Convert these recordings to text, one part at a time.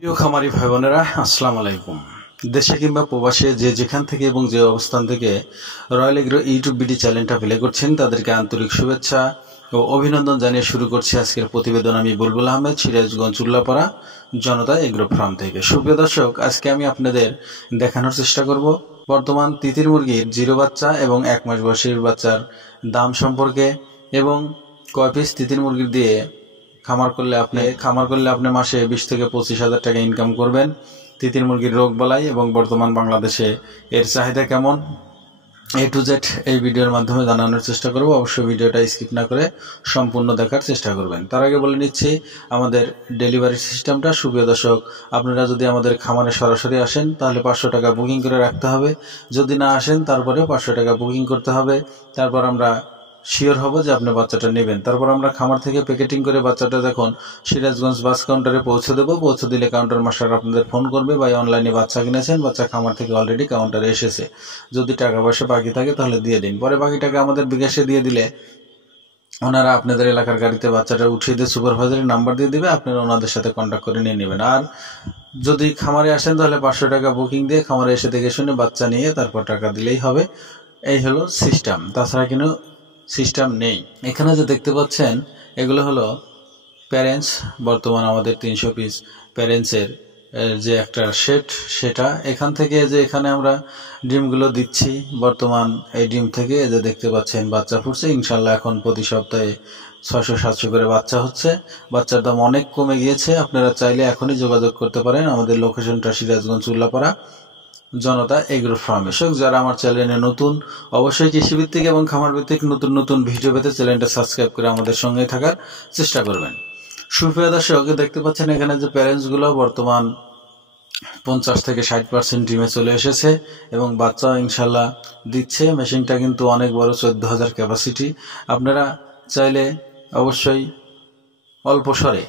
প্রিয় খামারি ভাই বোনেরা, আসসালামু আলাইকুম। দেশে কিংবা প্রবাসে যে যেখান থেকে এবং যে অবস্থান থেকে রয়্যাল এগ্রো ইউটিউব ভিডিও চ্যানেলটা প্লে করছেন তাদেরকে আন্তরিক শুভেচ্ছা ও অভিনন্দন জানিয়ে শুরু করছি আজকের প্রতিবেদন। আমি বুলবুল আহমেদ, সিরাজগঞ্জ উল্লাপাড়া জনতা এগ্রো ফার্ম থেকে। সুপ্রিয় দর্শক, আজকে আমি আপনাদের দেখানোর চেষ্টা করব বর্তমান তিতির মুরগির জিরো বাচ্চা এবং 1 মাস বয়সের বাচ্চার দাম সম্পর্কে এবং কয় পিস তিতির মুরগির দিয়ে খামার করলে আপনি মাসে 20 থেকে 25,000 টাকা ইনকাম করবেন। তিতির মুরগির রোগ বালাই এবং বর্তমান বাংলাদেশে এর চাহিদা কেমন, A to Z এই ভিডিওর মাধ্যমে জানানোর চেষ্টা করব। অবশ্যই ভিডিওটা স্কিপ না করে সম্পূর্ণ দেখার চেষ্টা করবেন। তার আগে বলে নিচ্ছি আমাদের ডেলিভারি সিস্টেমটা। সুপ্রিয় দর্শক, আপনারা যদি আমাদের খামারে সরাসরি আসেন তাহলে 500 টাকা বুকিং করে রাখতে হবে। যদি না আসেন তারপরেও 500 টাকা বুকিং করতে হবে। তারপর আমরা শিওর হব যে আপনি বাচ্চাটা নেবেন। তারপর আমরা খামার থেকে প্যাকেটিং করে বাচ্চাটা যখন সিরাজগঞ্জ বাস কাউন্টারে পৌঁছে দেবো, পৌঁছে দিলে কাউন্টার মাস্টার আপনাদের ফোন করবে বা অনলাইনে বাচ্চা কিনেছেন, বাচ্চা খামার থেকে অলরেডি কাউন্টারে এসেছে। যদি টাকা পয়সা বাকি থাকে তাহলে দিয়ে দিন। পরে বাকি টাকা আমাদের বিকাশে দিয়ে দিলে ওনারা আপনাদের এলাকার গাড়িতে বাচ্চাটা উঠিয়ে দিয়ে সুপারভাইজারের নাম্বার দিয়ে দিবে, আপনারা ওনাদের সাথে কন্ট্যাক্ট করে নিয়ে নেবেন। আর যদি খামারে আসেন তাহলে 500 টাকা বুকিং দিয়ে খামারে এসে দেখে শুনে বাচ্চা নিয়ে তারপর টাকা দিলেই হবে। এই হলো সিস্টেম, তাছাড়া কিন্তু সিস্টেম নেই। এখানে যে দেখতে পাচ্ছেন এগুলো হলো প্যারেন্টস। বর্তমান আমাদের 300 পিস প্যারেন্টসের যে একটা সেট, সেটা এখান থেকে যে এখানে আমরা ডিমগুলো দিচ্ছি। বর্তমান এই ডিম থেকে যে দেখতে পাচ্ছেন বাচ্চা ফুটছে। ইনশাল্লাহ এখন প্রতি সপ্তাহে 600-700 করে বাচ্চা হচ্ছে। বাচ্চার দাম অনেক কমে গিয়েছে। আপনারা চাইলে এখনই যোগাযোগ করতে পারেন। আমাদের লোকেশনটা সিরাজগঞ্জ উল্লাপাড়া জনতা এগ্রো ফার্মে। যারা আমার চ্যানেলে নতুন, অবশ্যই কৃষিভিত্তিক এবং খামার ভিত্তিক নতুন নতুন ভিডিও পেতে চ্যানেলটা সাবস্ক্রাইব করে আমাদের সঙ্গে থাকার চেষ্টা করবেন। সুপ্রিয় দর্শক, দেখতে পাচ্ছেন এখানে যে প্যারেন্টসগুলো বর্তমান 50 থেকে 60% ডিমে চলে এসেছে এবং বাচ্চা ইনশাল্লাহ দিচ্ছে। মেশিনটা কিন্তু অনেক বড়, 14,000 ক্যাপাসিটি। আপনারা চাইলে অবশ্যই অল্প সরে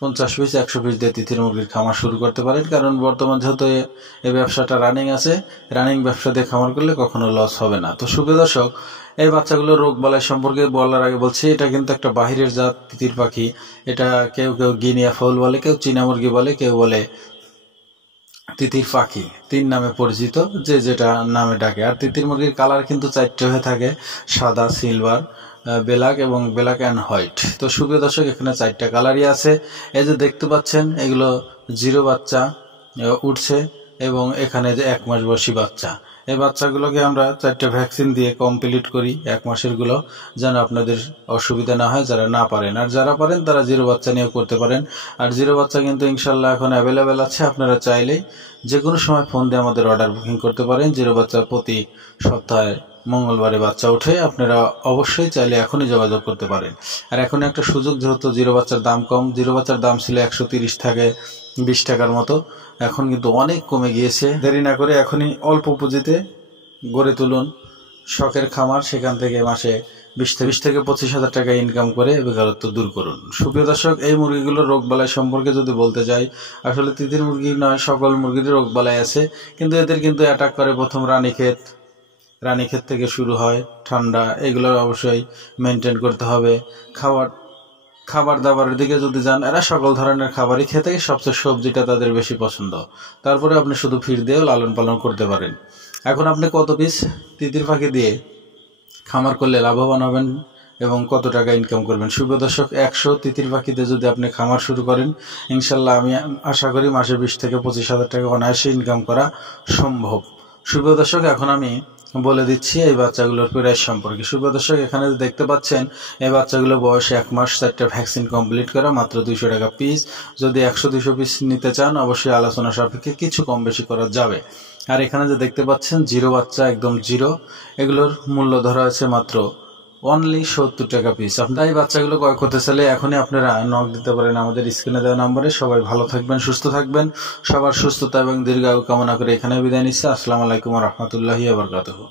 50 পিস 100 পিস দিয়ে তিতির মুরগির খামার শুরু করতে পারেন। কারণ বর্তমান যেহেতু এই ব্যবসাটা রানিং আছে, রানিং ব্যবসা দিয়ে খামার করলে কখনো লস হবে না। তো সুপ্রিয় দর্শক, এই বাচ্চাগুলো রোগ বালাই সম্পর্কে বলার আগে বলছি, এটা কিন্তু একটা বাহিরের জাত তিতির পাখি। এটা কেউ কেউ গিনিয়া ফাউল বলে, কেউ চীনা মুরগি বলে, কেউ বলে তিতির পাখি। 3 নামে পরিচিত, যে যেটা নামে ডাকে। আর তিতির মুরগির কালার কিন্তু 4টে হয়ে থাকে, সাদা, সিলভার, ব্ল্যাক এবং ব্ল্যাক অ্যান্ড হোয়াইট। তো সুপ্রিয় দর্শক, এখানে 4টা কালারই আছে। এই যে দেখতে পাচ্ছেন এগুলো জিরো বাচ্চা উঠছে এবং এখানে যে 1 মাস বয়সী বাচ্চা। এই বাচ্চাগুলোকে আমরা 4টে ভ্যাকসিন দিয়ে কমপ্লিট করি 1 মাসের গুলো, যেন আপনাদের অসুবিধা না হয় যারা না পারেন। আর যারা পারেন তারা জিরো বাচ্চা নিয়ে করতে পারেন। আর জিরো বাচ্চা কিন্তু ইনশাল্লাহ এখন অ্যাভেলেবেল আছে। আপনারা চাইলেই যে কোনো সময় ফোন দিয়ে আমাদের অর্ডার বুকিং করতে পারেন। জিরো বাচ্চা প্রতি সপ্তাহে মঙ্গলবারে বাচ্চা ওঠে। আপনারা অবশ্যই চাইলে এখনই যোগাযোগ করতে পারেন। আর এখন একটা সুযোগ, যেহেতু জিরো বাচ্চার দাম কম। জিরো বাচ্চার দাম ছিল 130 থেকে 20 টাকার মতো, এখন কিন্তু অনেক কমে গিয়েছে। দেরি না করে এখনই অল্প পুঁজিতে গড়ে তুলুন শখের খামার। সেখান থেকে মাসে 20 থেকে 25,000 টাকা ইনকাম করে বেকারত্ব দূর করুন। সুপ্রিয় দর্শক, এই মুরগিগুলোর রোগ বালাই সম্পর্কে যদি বলতে যাই, আসলে তিতির মুরগি নয়, সকল মুরগির রোগ বালাই আছে। কিন্তু এদের কিন্তু অ্যাটাক করে প্রথম রানীক্ষেত থেকে শুরু হয়, ঠান্ডা, এগুলো অবশ্যই মেনটেন করতে হবে। খাবার দাবারের দিকে যদি যান, এরা সকল ধরনের খাবারই খেতে, সবচেয়ে সবজিটা তাদের বেশি পছন্দ। তারপরে আপনি শুধু ফিড দিয়েও লালন পালন করতে পারেন। এখন আপনি কত পিস তিতির পাখি দিয়ে খামার করলে লাভবান হবেন এবং কত টাকা ইনকাম করবেন? সুপ্রিয় দর্শক, 100 তিতির পাখিতে যদি আপনি খামার শুরু করেন, ইনশাল্লাহ আমি আশা করি মাসে 20 থেকে 25,000 টাকা অনায়াসে ইনকাম করা সম্ভব। সুপ্রিয় দর্শক, এখন আমি বলে দিচ্ছি এই বাচ্চাগুলোর প্রাইস সম্পর্কে। সুপ্রিয় দর্শক, এখানে দেখতে পাচ্ছেন এই বাচ্চাগুলো বয়সে 1 মাস, 4টা ভ্যাকসিন কমপ্লিট করা, মাত্র 200 টাকা পিস। যদি 100-200 পিস নিতে চান অবশ্যই আলোচনা সাপেক্ষে কিছু কম বেশি করা যাবে। আর এখানে যে দেখতে পাচ্ছেন জিরো বাচ্চা, একদম জিরো, এগুলোর মূল্য ধরা আছে মাত্র অনলি 70 টাকা পিস। আপনারা এই বাচ্চাগুলো ক্রয় করতে চাইলে এখনই আপনারা নক দিতে পারেন আমাদের স্ক্রিনে দেওয়া নাম্বারে। সবাই ভালো থাকবেন, সুস্থ থাকবেন। সবার সুস্থতা এবং দীর্ঘায়ু কামনা করে এখানে বিদায় নিচ্ছে। আসসালামু আলাইকুম ওয়া রাহমাতুল্লাহি ওয়া বারাকাতুহু।